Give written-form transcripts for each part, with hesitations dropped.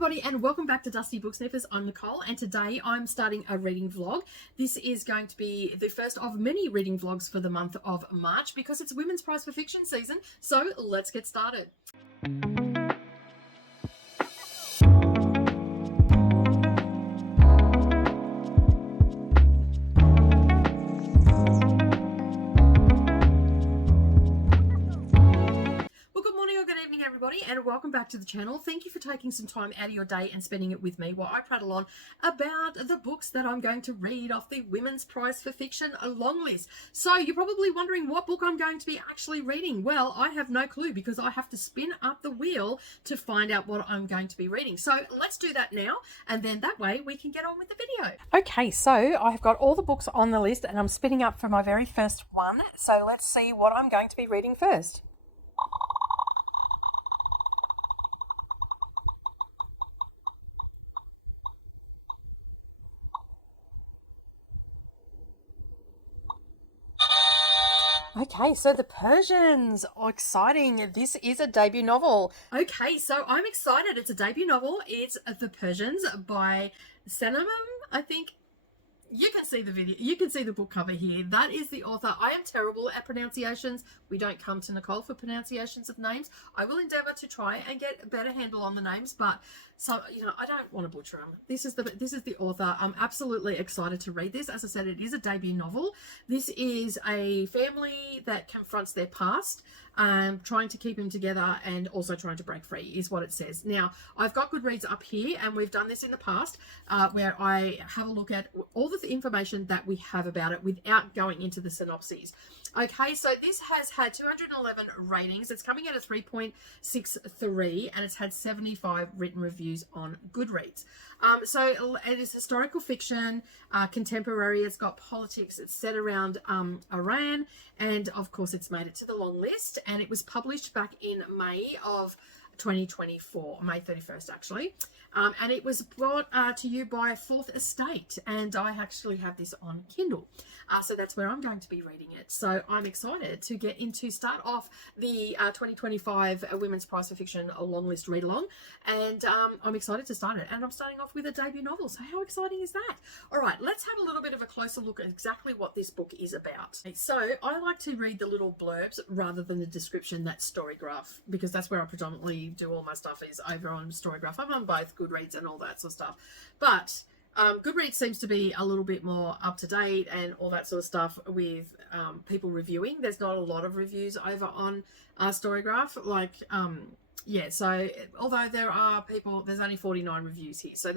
everybody, and welcome back to Dusty Book Sniffers. I'm Nicole, and today I'm starting a reading vlog. This is going to be the first of many reading vlogs for the month of March because it's Women's Prize for Fiction season. So let's get started. Everybody, and welcome back to the channel. Thank you for taking some time out of your day and spending it with me while I prattle on about the books that I'm going to read off the Women's Prize for Fiction long list. So you're probably wondering what book I'm going to be actually reading. Well, I have no clue because I have to spin up the wheel to find out what I'm going to be reading. So let's do that now, and then that way we can get on with the video. Okay, so I've got all the books on the list and I'm spinning up for my very first one. So let's see what I'm going to be reading first. Okay, so The Persians. Oh, exciting. This is a debut novel. Okay, so I'm excited. It's a debut novel. It's The Persians by Sanam, I think. You can see the video. You can see the book cover here. That is the author. I am terrible at pronunciations. We don't come to Nicole for pronunciations of names. I will endeavour to try and get a better handle on the names, but so I don't want to butcher them. This is the author. I'm absolutely excited to read this. As I said, it is a debut novel. This is a family that confronts their past, trying to keep them together and also trying to break free is what it says. Now, I've got Goodreads up here, and we've done this in the past where I have a look at all the information that we have about it without going into the synopses. Okay, so this has had 211 ratings. It's coming at a 3.63, and it's had 75 written reviews on Goodreads. So it is historical fiction, contemporary. It's got politics. It's set around Iran, and of course it's made it to the long list, and it was published back in May of 2024, May 31st actually, and it was brought to you by Fourth Estate, and I actually have this on Kindle, so that's where I'm going to be reading it. So I'm excited to start off the 2025 Women's Prize for Fiction long list read along, and I'm excited to start it, and I'm starting off with a debut novel, so how exciting is that? All right, let's have a little bit of a closer look at exactly what this book is about. So I like to read the little blurbs rather than the description, that's Storygraph, because that's where I predominantly do all my stuff is over on Storygraph. I'm on both Goodreads and all that sort of stuff, but Goodreads seems to be a little bit more up to date and all that sort of stuff with people reviewing. There's not a lot of reviews over on Storygraph, like yeah, so although there are people, there's only 49 reviews here, so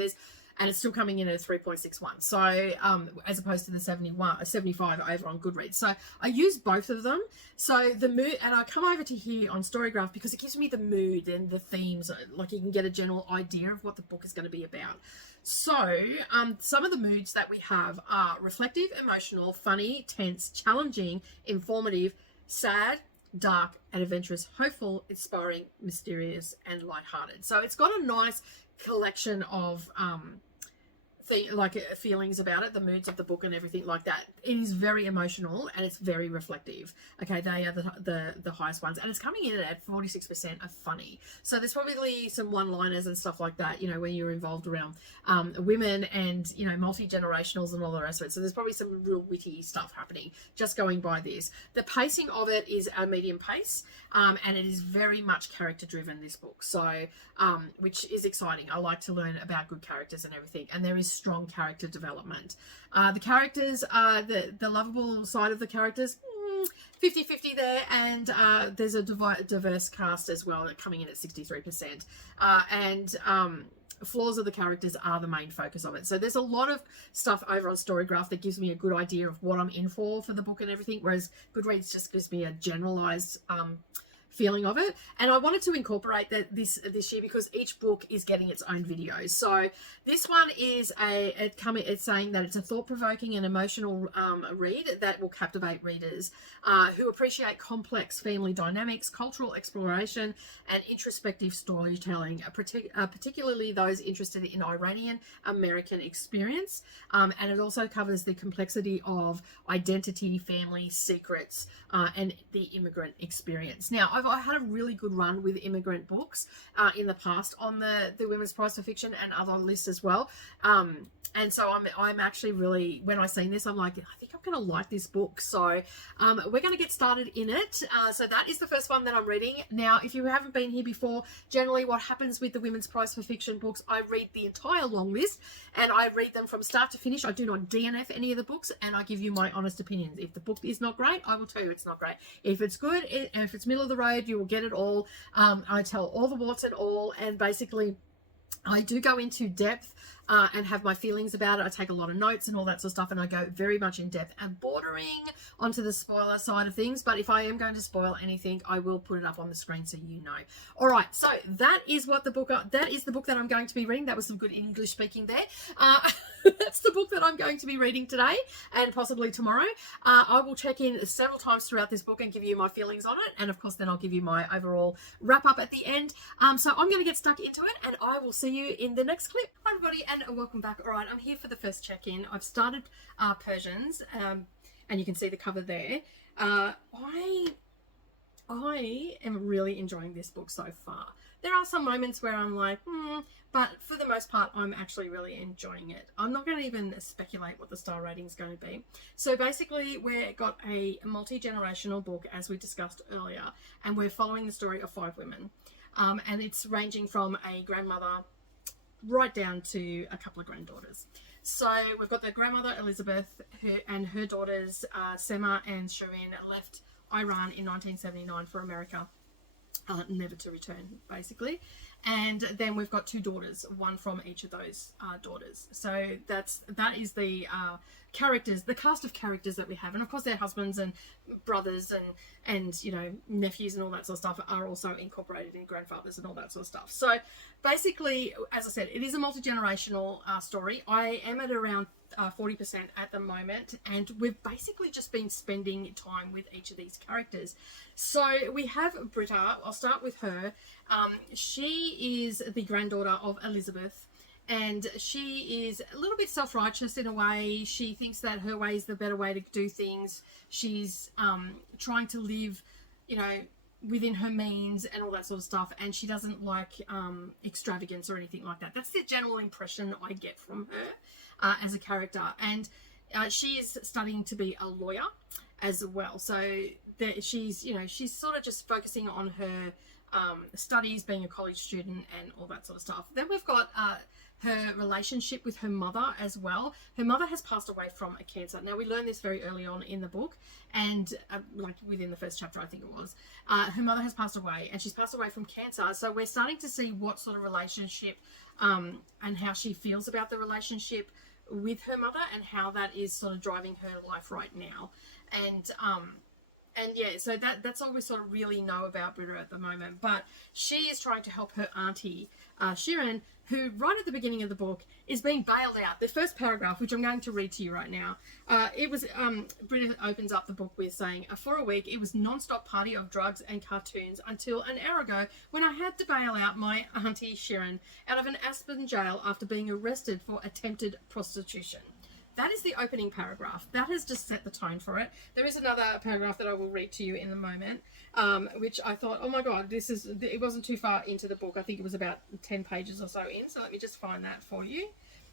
and it's still coming in at a 3.61, so as opposed to the 75 over on Goodreads. So I use both of them. So the mood, and I come over to here on Storygraph because it gives me the mood and the themes, like you can get a general idea of what the book is going to be about. So some of the moods that we have are reflective, emotional, funny, tense, challenging, informative, sad, dark and adventurous, hopeful, inspiring, mysterious and lighthearted. So it's got a nice collection of feelings about it, the moods of the book and everything like that. It is very emotional and it's very reflective. Okay, they are the highest ones, and it's coming in at 46% of funny. So there's probably some one-liners and stuff like that, when you're involved around women and multi-generationals and all the rest of it. So there's probably some real witty stuff happening just going by this. The pacing of it is a medium pace, and it is very much character driven, this book, so which is exciting. I like to learn about good characters and everything, and there is strong character development. The characters, the lovable side of the characters, 50-50 there, and there's a diverse cast as well, coming in at 63%, and flaws of the characters are the main focus of it. So there's a lot of stuff over on Storygraph that gives me a good idea of what I'm in for the book and everything, whereas Goodreads just gives me a generalized feeling of it. And I wanted to incorporate that this year because each book is getting its own video. So this one is it's saying that it's a thought-provoking and emotional read that will captivate readers who appreciate complex family dynamics, cultural exploration and introspective storytelling, particularly those interested in Iranian American experience, and it also covers the complexity of identity, family, secrets, and the immigrant experience. Now, I had a really good run with immigrant books in the past on the Women's Prize for Fiction and other lists as well. And so I'm actually really, when I seen this, I'm like, I think I'm going to like this book. So we're going to get started in it. So that is the first one that I'm reading. Now, if you haven't been here before, generally what happens with the Women's Prize for Fiction books, I read the entire long list and I read them from start to finish. I do not DNF any of the books and I give you my honest opinions. If the book is not great, I will tell you it's not great. If it's good, and if it's middle of the road, you will get it all. I tell all the warts and all, and basically I do go into depth and have my feelings about it. I take a lot of notes and all that sort of stuff, and I go very much in depth and bordering onto the spoiler side of things. But if I am going to spoil anything, I will put it up on the screen so you know. All right, so that is what the book. That is the book that I'm going to be reading. That was some good English speaking there. That's the book that I'm going to be reading today and possibly tomorrow. I will check in several times throughout this book and give you my feelings on it, and of course then I'll give you my overall wrap up at the end. So I'm going to get stuck into it, and I will see you in the next clip. Hi everybody, and welcome back. All right, I'm here for the first check-in. I've started Persians, and you can see the cover there. I am really enjoying this book so far. There are some moments where I'm like, but for the most part, I'm actually really enjoying it. I'm not going to even speculate what the star rating is going to be. So basically, we've got a multi-generational book, as we discussed earlier, and we're following the story of 5 women. And it's ranging from a grandmother right down to a couple of granddaughters. So we've got the grandmother, Elizabeth, and her daughters, Sema and Shirin, left Iran in 1979 for America. Never to return, basically. And then we've got 2 daughters, one from each of those daughters. So that is the characters, the cast of characters that we have. And of course their husbands and brothers and you know, nephews and all that sort of stuff are also incorporated in grandfathers and all that sort of stuff. So basically, as I said, it is a multi-generational story. I am at around 40% at the moment, and we've basically just been spending time with each of these characters. So we have Britta. I'll start with her. She is the granddaughter of Elizabeth, and she is a little bit self-righteous in a way. She thinks that her way is the better way to do things. She's trying to live, you know, within her means and all that sort of stuff, and she doesn't like extravagance or anything like that. That's the general impression I get from her as a character. And she is studying to be a lawyer as well, so she's, you know, she's sort of just focusing on her studies, being a college student and all that sort of stuff. Then we've got her relationship with her mother as well. Her mother has passed away from a cancer. Now, we learn this very early on in the book, and like within the first chapter, I think it was. Her mother has passed away, and she's passed away from cancer. So we're starting to see what sort of relationship and how she feels about the relationship with her mother, and how that is sort of driving her life right now. And yeah, so that's all we sort of really know about Britta at the moment. But she is trying to help her auntie, Shirin, who right at the beginning of the book is being bailed out. The first paragraph, which I'm going to read to you right now, Britta opens up the book with saying, for a week, it was non-stop party of drugs and cartoons until an hour ago when I had to bail out my auntie Shirin out of an Aspen jail after being arrested for attempted prostitution. That is the opening paragraph. That has just set the tone for it. There is another paragraph that I will read to you in a moment, which I thought, oh my God, it wasn't too far into the book. I think it was about 10 pages or so in. So let me just find that for you.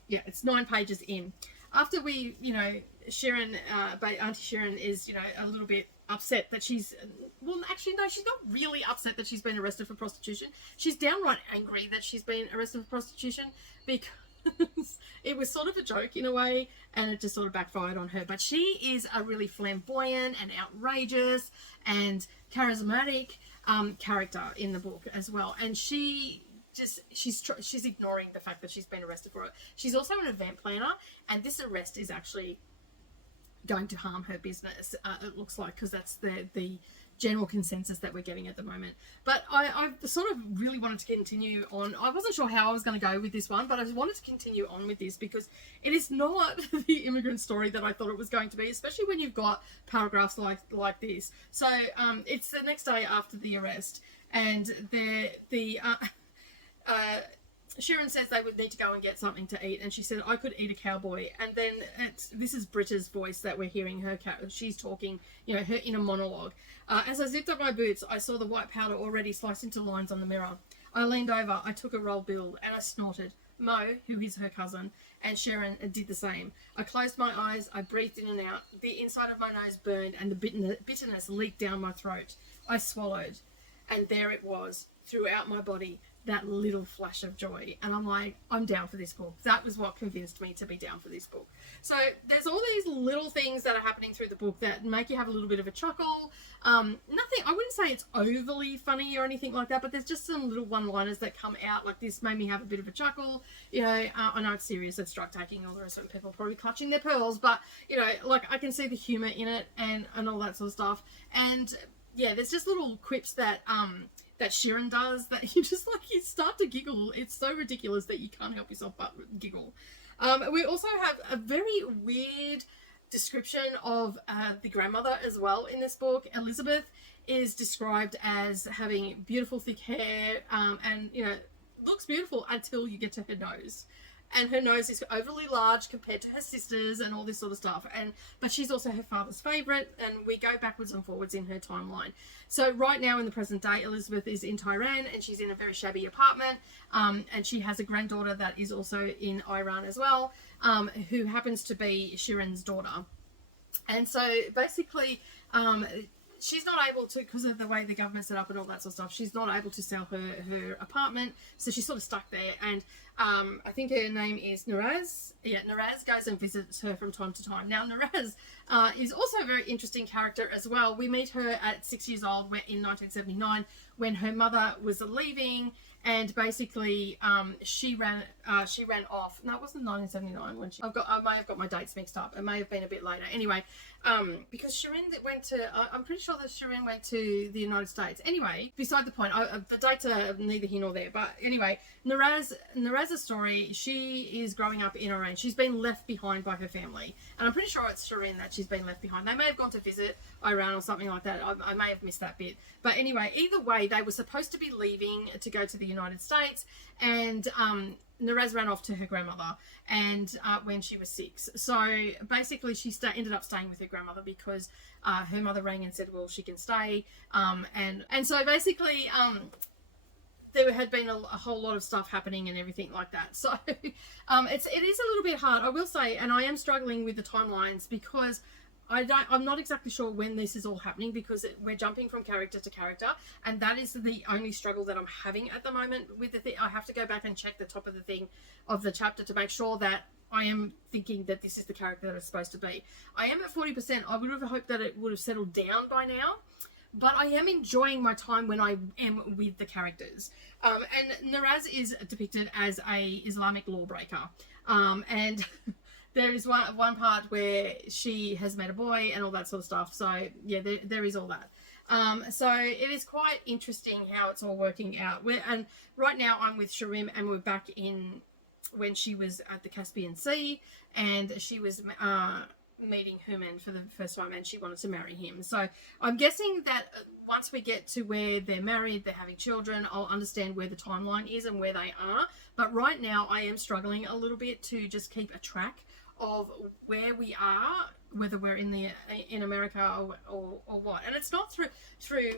Yeah, it's 9 pages in. After we, you know, Shirin, Auntie Shirin is, you know, a little bit upset that she's, well, actually, no, she's not really upset that she's been arrested for prostitution. She's downright angry that she's been arrested for prostitution because it was sort of a joke in a way, and it just sort of backfired on her. But she is a really flamboyant and outrageous and charismatic character in the book as well, and she's ignoring the fact that she's been arrested for it. She's also an event planner, and this arrest is actually going to harm her business, it looks like, because that's the general consensus that we're getting at the moment. But I sort of really wanted to continue on. I wasn't sure how I was going to go with this one, but I wanted to continue on with this because it is not the immigrant story that I thought it was going to be, especially when you've got paragraphs like this. So it's the next day after the arrest, and Sharon says they would need to go and get something to eat, and she said, I could eat a cowboy. And then this is Britta's voice that we're hearing her. She's talking, you know, her inner monologue. As I zipped up my boots, I saw the white powder already sliced into lines on the mirror. I leaned over, I took a roll bill, and I snorted. Mo, who is her cousin, and Sharon did the same. I closed my eyes, I breathed in and out. The inside of my nose burned, and the bitterness leaked down my throat. I swallowed, and there it was, throughout my body, that little flash of joy. And I'm like, I'm down for this book. That was what convinced me to be down for this book. So there's all these little things that are happening through the book that make you have a little bit of a chuckle. Nothing, I wouldn't say it's overly funny or anything like that, but there's just some little one-liners that come out. Like this made me have a bit of a chuckle. You know, I know it's serious, it's strike taking, all the rest of it, people probably clutching their pearls, but you know, like I can see the humor in it and all that sort of stuff. And yeah, there's just little quips that that Sharon does that you just like, you start to giggle. It's so ridiculous that you can't help yourself but giggle. We also have a very weird description of the grandmother as well in this book. Elizabeth is described as having beautiful thick hair and, you know, looks beautiful until you get to her nose. And her nose is overly large compared to her sisters and all this sort of stuff. But she's also her father's favourite, and we go backwards and forwards in her timeline. So right now in the present day, Elizabeth is in Tehran, and she's in a very shabby apartment. And she has a granddaughter that is also in Iran as well, who happens to be Sharon's daughter. And so basically, she's not able to, because of the way the government's set up and all that sort of stuff, she's not able to sell her apartment. So she's sort of stuck there. And I think her name is Naraz. Yeah, Naraz goes and visits her from time to time. Now, Naraz is also a very interesting character as well. We meet her at 6 years old in 1979 when her mother was leaving. And basically, she ran off. No, it wasn't 1979 when I may have got my dates mixed up. It may have been a bit later. Anyway, because Shirin went to, I'm pretty sure that Shirin went to the United States. Anyway, beside the point, the dates are neither here nor there. But anyway, Naraz's story, she is growing up in Iran. She's been left behind by her family. And I'm pretty sure it's Shirin that she's been left behind. They may have gone to visit Iran or something like that. I may have missed that bit. But anyway, either way, they were supposed to be leaving to go to the United States. And Naraz ran off to her grandmother and when she was 6. So basically she ended up staying with her grandmother because her mother rang and said, well, she can stay. And so basically there had been a whole lot of stuff happening and everything like that. So it is a little bit hard, I will say, and I am struggling with the timelines because I'm not exactly sure when this is all happening because we're jumping from character to character, and that is the only struggle that I'm having at the moment with the thing. I have to go back and check the top of the chapter to make sure that I am thinking that this is the character that it's supposed to be. I am at 40%. I would have hoped that it would have settled down by now, but I am enjoying my time when I am with the characters. And Naraz is depicted as a Islamic lawbreaker, and there is one part where she has met a boy and all that sort of stuff. So yeah, there is all that. So it is quite interesting how it's all working out. And right now I'm with Sharim, and we're back in when she was at the Caspian Sea, and she was meeting Herman for the first time, and she wanted to marry him. So I'm guessing that once we get to where they're married, they're having children, I'll understand where the timeline is and where they are. But right now I am struggling a little bit to just keep a track of where we are, whether we're in America or what. And it's not through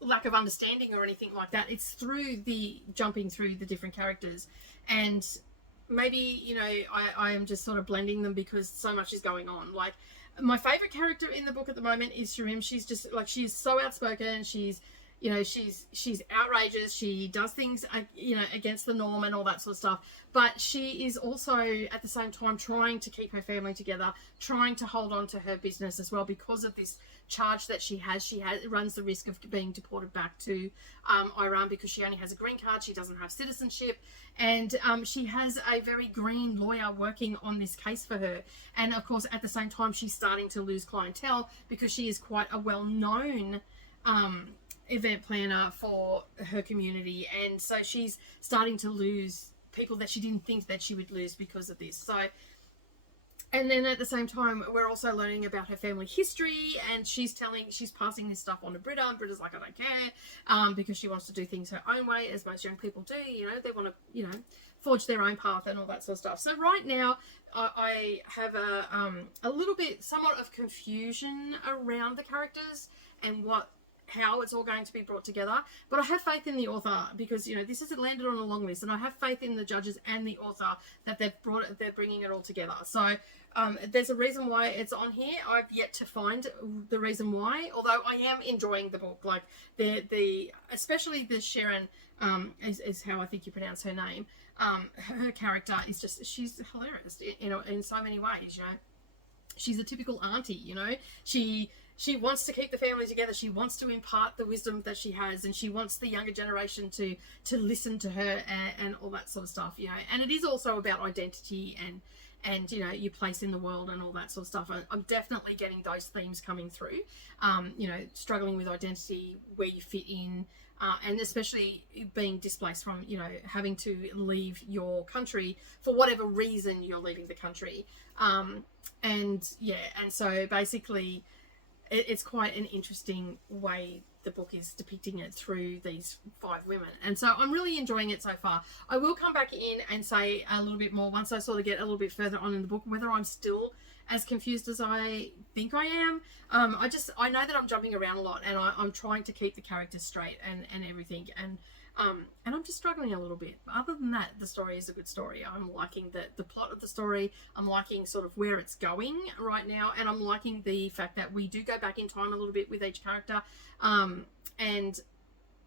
lack of understanding or anything like that. It's through the jumping through the different characters. And maybe, you know, I am just sort of blending them because so much is going on. Like, my favorite character in the book at the moment is Shirim. She's just like, she's so outspoken. She's, you know, she's outrageous. She does things, you know, against the norm and all that sort of stuff. But she is also at the same time trying to keep her family together, trying to hold on to her business as well because of this charge that she has. She runs the risk of being deported back to Iran because she only has a green card. She doesn't have citizenship. And she has a very green lawyer working on this case for her. And of course, at the same time, she's starting to lose clientele because she is quite a well-known event planner for her community, and so she's starting to lose people that she didn't think that she would lose because of this. So And then at the same time, we're also learning about her family history, and she's passing this stuff on to Britta, and Britta's like, I don't care, because she wants to do things her own way, as most young people do. You know, they want to, you know, forge their own path and all that sort of stuff. So right now, I have a little bit, somewhat of confusion around the characters and how it's all going to be brought together, but I have faith in the author, because, you know, this has landed on a long list, and I have faith in the judges and the author that they're bringing it all together. So there's a reason why it's on here. I've yet to find the reason why, although I am enjoying the book. Like especially the Sharon, is how I think you pronounce her name. Her character is she's hilarious in so many ways. You know, she's a typical auntie. You know, she wants to keep the family together. She wants to impart the wisdom that she has, and she wants the younger generation to listen to her and all that sort of stuff, you know. And it is also about identity and you know, your place in the world and all that sort of stuff. I'm definitely getting those themes coming through, you know, struggling with identity, where you fit in, and especially being displaced from, you know, having to leave your country for whatever reason you're leaving the country. And so basically, it's quite an interesting way the book is depicting it through these 5 women. And so I'm really enjoying it so far. I will come back in and say a little bit more once I sort of get a little bit further on in the book, whether I'm still as confused as I think I am. I know that I'm jumping around a lot, and I'm trying to keep the characters straight and everything. And I'm just struggling a little bit. But other than that, the story is a good story. I'm liking the plot of the story. I'm liking sort of where it's going right now. And I'm liking the fact that we do go back in time a little bit with each character, and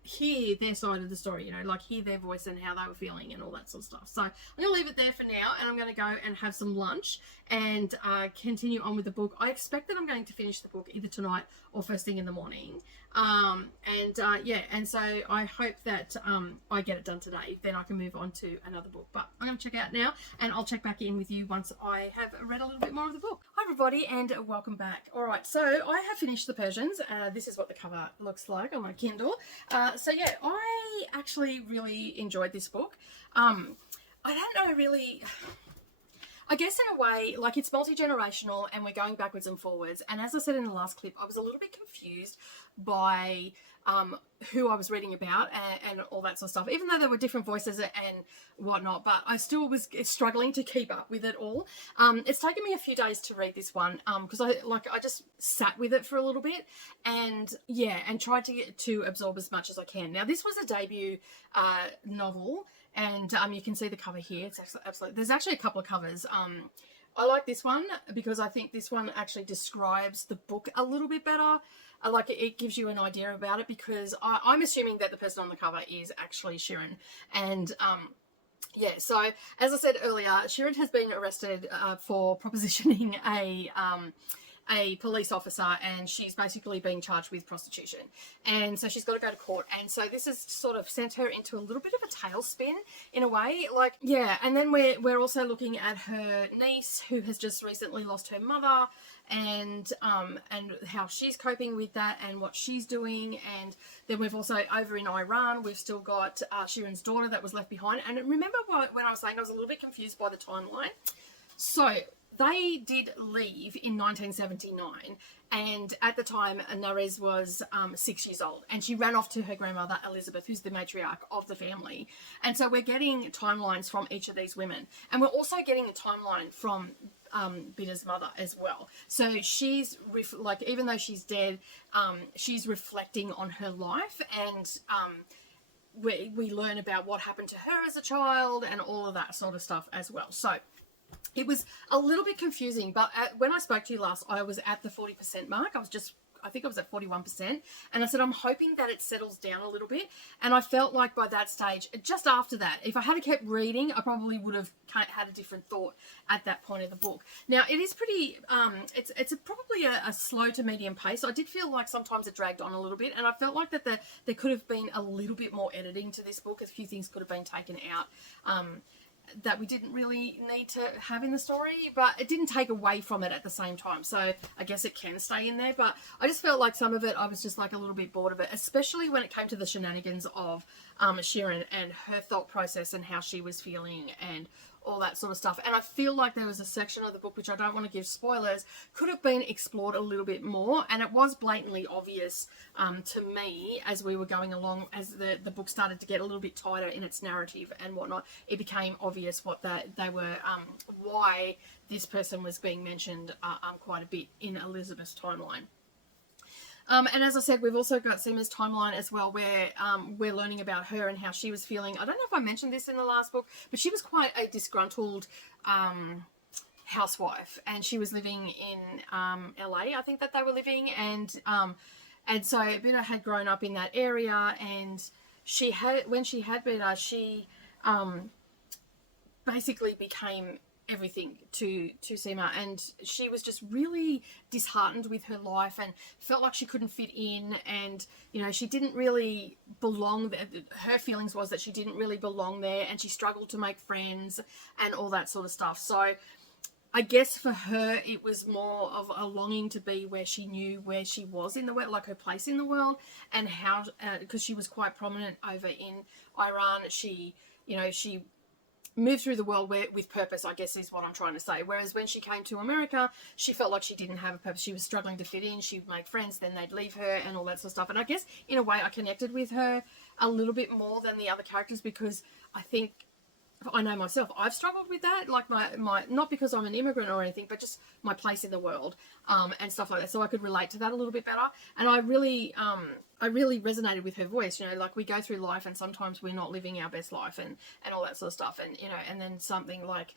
hear their side of the story, you know, like hear their voice and how they were feeling and all that sort of stuff. So I'm going to leave it there for now, and I'm going to go and have some lunch and continue on with the book. I expect that I'm going to finish the book either tonight or first thing in the morning. And so I hope that I get it done today. Then I can move on to another book. But I'm going to check out now, and I'll check back in with you once I have read a little bit more of the book. Hi everybody, and welcome back. All right, so I have finished The Persians. This is what the cover looks like on my Kindle. So yeah, I actually really enjoyed this book. I don't know really... I guess in a way, like, it's multi-generational and we're going backwards and forwards. And as I said in the last clip, I was a little bit confused by who I was reading about and all that sort of stuff, even though there were different voices and whatnot, but I still was struggling to keep up with it all. It's taken me a few days to read this one because I just sat with it for a little bit and tried to absorb as much as I can. Now, this was a debut novel. And you can see the cover here. It's absolutely, there's actually a couple of covers. I like this one because I think this one actually describes the book a little bit better. Like it gives you an idea about it, because I'm assuming that the person on the cover is actually Sharon. And so as I said earlier, Sharon has been arrested for propositioning a police officer, and she's basically being charged with prostitution, and so she's got to go to court. And so this has sort of sent her into a little bit of a tailspin in a way, like, and then we're also looking at her niece, who has just recently lost her mother, and how she's coping with that and what she's doing. And then we've also, over in Iran, we've still got Sharon's daughter that was left behind. And remember when I was saying I was a little bit confused by the timeline? So they did leave in 1979, and at the time Narez was 6 years old, and she ran off to her grandmother Elizabeth, who's the matriarch of the family. And so we're getting timelines from each of these women, and we're also getting a timeline from Bitta's mother as well. So she's even though she's dead, she's reflecting on her life, and we learn about what happened to her as a child and all of that sort of stuff as well. So it was a little bit confusing, but when I spoke to you last, I was at the 40% mark. I think I was at 41%. And I said, I'm hoping that it settles down a little bit. And I felt like by that stage, just after that, if I had kept reading, I probably would have had a different thought at that point of the book. Now, it is pretty, it's probably a slow to medium pace. I did feel like sometimes it dragged on a little bit. And I felt like that there could have been a little bit more editing to this book. A few things could have been taken out. That we didn't really need to have in the story, but it didn't take away from it at the same time. So I guess it can stay in there, but I just felt like some of it, I was just like a little bit bored of it, especially when it came to the shenanigans of Sharon and her thought process and how she was feeling and all that sort of stuff. And I feel like there was a section of the book, which I don't want to give spoilers, could have been explored a little bit more, and it was blatantly obvious to me as we were going along, as the book started to get a little bit tighter in its narrative and whatnot. It became obvious what they were, why this person was being mentioned quite a bit in Elizabeth's timeline. And as I said, we've also got Seema's timeline as well, where we're learning about her and how she was feeling. I don't know if I mentioned this in the last book, but she was quite a disgruntled housewife, and she was living in LA, I think that they were living, and so Bida had grown up in that area, and she had, when she had Bida, she basically became everything to Seema, and she was just really disheartened with her life and felt like she couldn't fit in, and she didn't really belong there. Her feelings was that she didn't really belong there, and she struggled to make friends and all that sort of stuff. So I guess for her it was more of a longing to be where she knew where she was in the world, like her place in the world, and how, because she was quite prominent over in Iran. She moved through the world with purpose, I guess is what I'm trying to say. Whereas when she came to America, she felt like she didn't have a purpose. She was struggling to fit in. She'd make friends, then they'd leave her and all that sort of stuff. And I guess in a way I connected with her a little bit more than the other characters, because I think, I know myself, I've struggled with that, like my not because I'm an immigrant or anything, but just my place in the world, and stuff like that. So I could relate to that a little bit better. And I really resonated with her voice. Like, we go through life and sometimes we're not living our best life and all that sort of stuff. And, and then something like,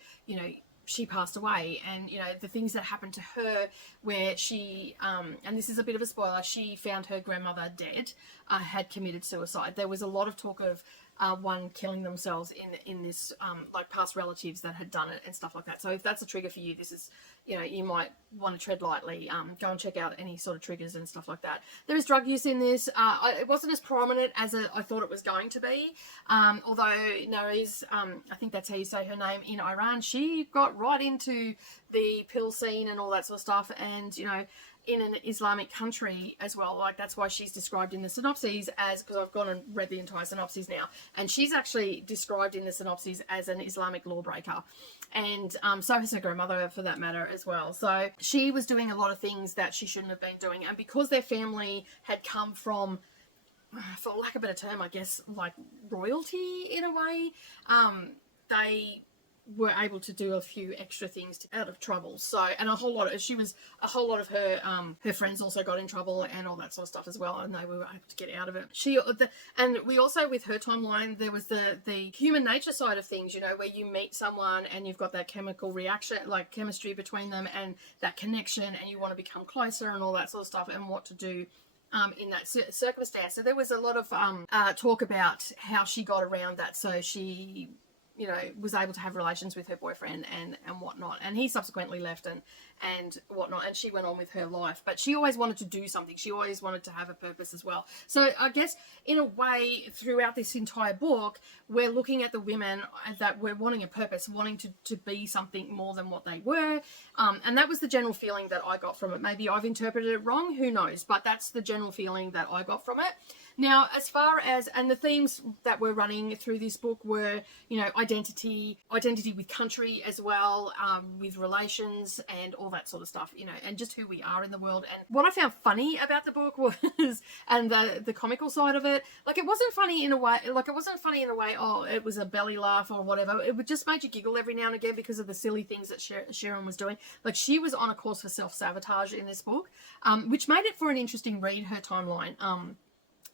she passed away, and, the things that happened to her where she, and this is a bit of a spoiler, she found her grandmother dead, had committed suicide. There was a lot of talk of one killing themselves in this, like past relatives that had done it and stuff like that. So if that's a trigger for you, this is, you might want to tread lightly. Go and check out any sort of triggers and stuff like that. There is drug use in this. It wasn't as prominent as I thought it was going to be. Although Nariz, I think that's how you say her name, in Iran, she got right into the pill scene and all that sort of stuff. And, in an Islamic country as well. Like, that's why she's described in the synopses as, because I've gone and read the entire synopses now, and she's actually described in the synopses as an Islamic lawbreaker. And so has her grandmother, for that matter, as well. So she was doing a lot of things that she shouldn't have been doing. And because their family had come from, for lack of a better term, I guess, like royalty in a way, they were able to do a few extra things out of trouble. So, and a whole lot of her friends also got in trouble and all that sort of stuff as well, and they were able to get out of it. And we also, with her timeline, there was the human nature side of things, where you meet someone and you've got that chemical reaction, like chemistry between them, and that connection, and you want to become closer and all that sort of stuff, and what to do in that circumstance. So there was a lot of talk about how she got around that. So she was able to have relations with her boyfriend and whatnot. And he subsequently left and whatnot. And she went on with her life. But she always wanted to do something. She always wanted to have a purpose as well. So I guess, in a way, throughout this entire book, we're looking at the women that were wanting a purpose, wanting to be something more than what they were. And that was the general feeling that I got from it. Maybe I've interpreted it wrong. Who knows? But that's the general feeling that I got from it. Now, as far as, and the themes that were running through this book were, identity with country as well, with relations and all that sort of stuff, and just who we are in the world. And what I found funny about the book was, and the comical side of it, like, it wasn't funny in a way, oh, it was a belly laugh or whatever. It would just made you giggle every now and again because of the silly things that Sharon was doing. Like, she was on a course for self-sabotage in this book, which made it for an interesting read, her timeline.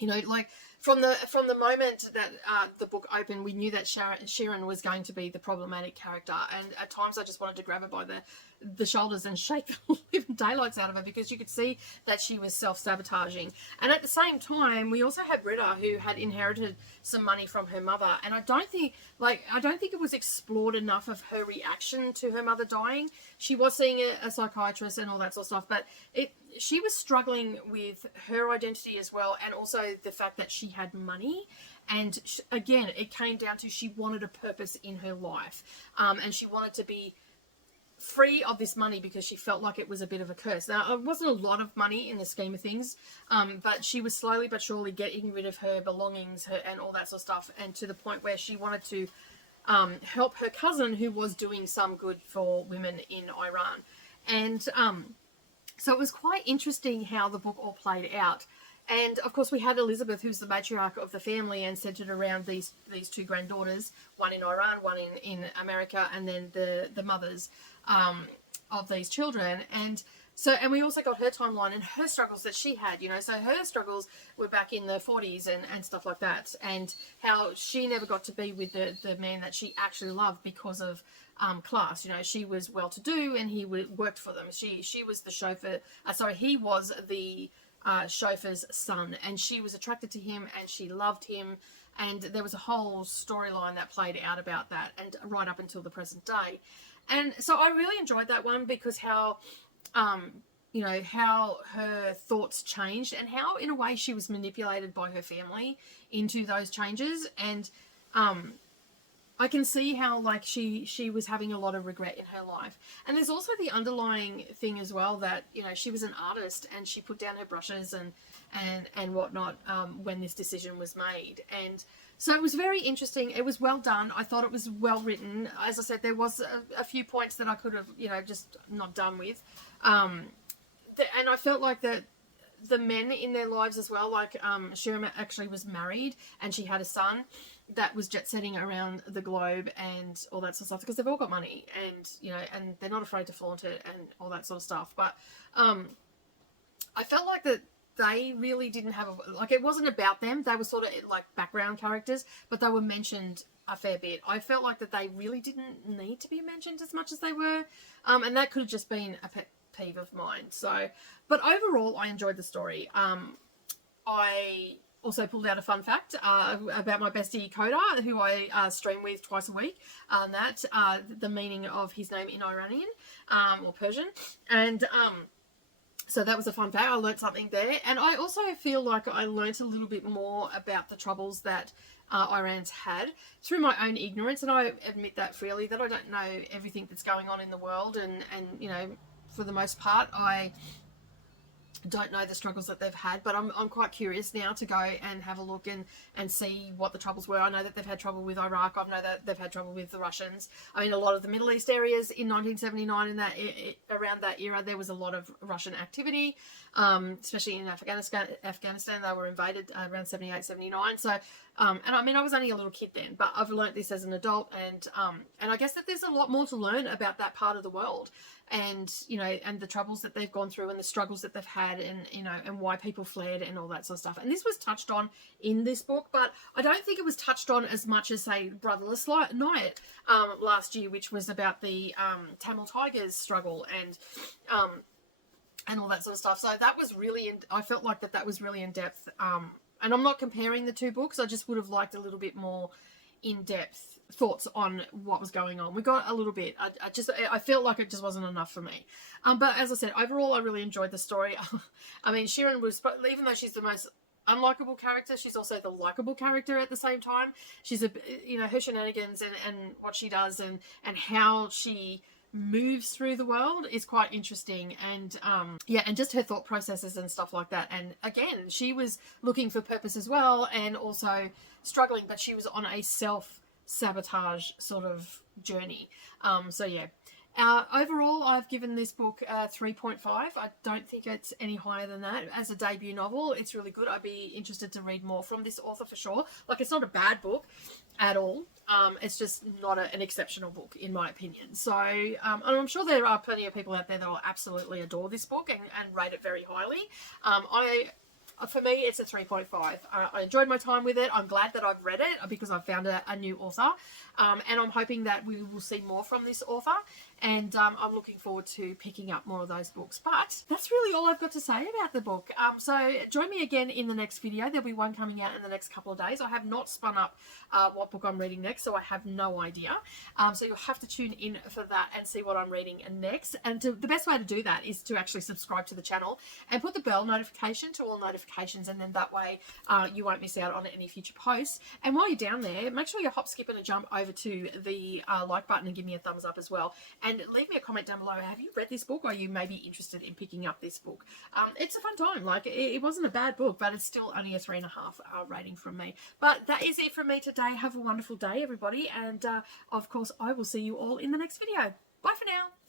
Like, from the moment that the book opened, we knew that Sharon was going to be the problematic character, and at times I just wanted to grab her by the shoulders and shake the living daylights out of her, because you could see that she was self-sabotaging. And at the same time, we also had Britta, who had inherited some money from her mother, and I don't think it was explored enough of her reaction to her mother dying. She was seeing a psychiatrist and all that sort of stuff, but she was struggling with her identity as well, and also the fact that she had money. And again, it came down to, she wanted a purpose in her life, and she wanted to be free of this money because she felt like it was a bit of a curse. Now, it wasn't a lot of money in the scheme of things, but she was slowly but surely getting rid of her belongings and all that sort of stuff, and to the point where she wanted to help her cousin who was doing some good for women in Iran. And so it was quite interesting how the book all played out. And of course we had Elizabeth, who's the matriarch of the family and centered around these two granddaughters, one in Iran, one in America, and then the mothers of these children. And we also got her timeline and her struggles that she had, you know. So her struggles were back in the 40s and stuff like that, and how she never got to be with the man that she actually loved because of class. You know, she was well-to-do and he worked for them. She was the chauffeur. He was the chauffeur's son, and she was attracted to him and she loved him, and there was a whole storyline that played out about that, and right up until the present day. And so I really enjoyed that one because how you know, how her thoughts changed and how in a way she was manipulated by her family into those changes. And I can see how, like, she was having a lot of regret in her life. And there's also the underlying thing as well that, you know, she was an artist and she put down her brushes and whatnot when this decision was made. And so it was very interesting. It was well done. I thought it was well written. As I said, there was a few points that I could have, you know, just not done with. And I felt like that the men in their lives as well, like Shirama actually was married and she had a son that was jet setting around the globe and all that sort of stuff, because they've all got money and, you know, and they're not afraid to flaunt it and all that sort of stuff. But I felt like that they really didn't have like, it wasn't about them. They were sort of like background characters, but they were mentioned a fair bit. I felt like that they really didn't need to be mentioned as much as they were, and that could have just been a pet peeve of mine. So, but overall I enjoyed the story. I also pulled out a fun fact about my bestie Coda, who I stream with twice a week, the meaning of his name in Iranian or Persian. And so that was a fun fact. I learnt something there. And I also feel like I learnt a little bit more about the troubles that Iran's had through my own ignorance. And I admit that freely, that I don't know everything that's going on in the world. And you know, for the most part, I don't know the struggles that they've had, but I'm quite curious now to go and have a look and see what the troubles were. I know that they've had trouble with Iraq. I know that they've had trouble with the Russians. I mean, a lot of the Middle East areas in 1979, in that around that era, there was a lot of Russian activity, especially in Afghanistan. They were invaded around 78, 79. So, and I mean, I was only a little kid then, but I've learnt this as an adult, and I guess that there's a lot more to learn about that part of the world. And, you know, and the troubles that they've gone through and the struggles that they've had, and, you know, and why people fled and all that sort of stuff. And this was touched on in this book, but I don't think it was touched on as much as, say, Brotherless Night last year, which was about the Tamil Tigers struggle and all that sort of stuff. So that was really, I felt like that was really in depth. And I'm not comparing the two books. I just would have liked a little bit more in-depth thoughts on what was going on. We got a little bit. I felt like it just wasn't enough for me. But as I said, overall, I really enjoyed the story. I mean, Shirin was, even though she's the most unlikable character, she's also the likable character at the same time. She's you know, her shenanigans and what she does and how she moves through the world is quite interesting. And yeah, and just her thought processes and stuff like that. And again, she was looking for purpose as well, and also struggling, but she was on a self-sabotage sort of journey. So yeah, overall I've given this book 3.5. I don't think it's any higher than that. As a debut novel, it's really good. I'd be interested to read more from this author for sure. Like, it's not a bad book at all. It's just not an exceptional book in my opinion. So and I'm sure there are plenty of people out there that will absolutely adore this book and rate it very highly. For me, it's a 3.5. I enjoyed my time with it. I'm glad that I've read it because I've found a new author. And I'm hoping that we will see more from this author. And I'm looking forward to picking up more of those books. But that's really all I've got to say about the book. So join me again in the next video. There'll be one coming out in the next couple of days. I have not spun up what book I'm reading next, so I have no idea. So you'll have to tune in for that and see what I'm reading next. And the best way to do that is to actually subscribe to the channel and put the bell notification to all notifications, notifications, and then that way you won't miss out on any future posts. And while you're down there, make sure you hop, skip, and a jump over to the like button and give me a thumbs up as well. And leave me a comment down below. Have you read this book, or are you maybe interested in picking up this book? It's a fun time. Like, it wasn't a bad book, but it's still only a 3.5 rating from me. But that is it from me today. Have a wonderful day, everybody. And of course, I will see you all in the next video. Bye for now.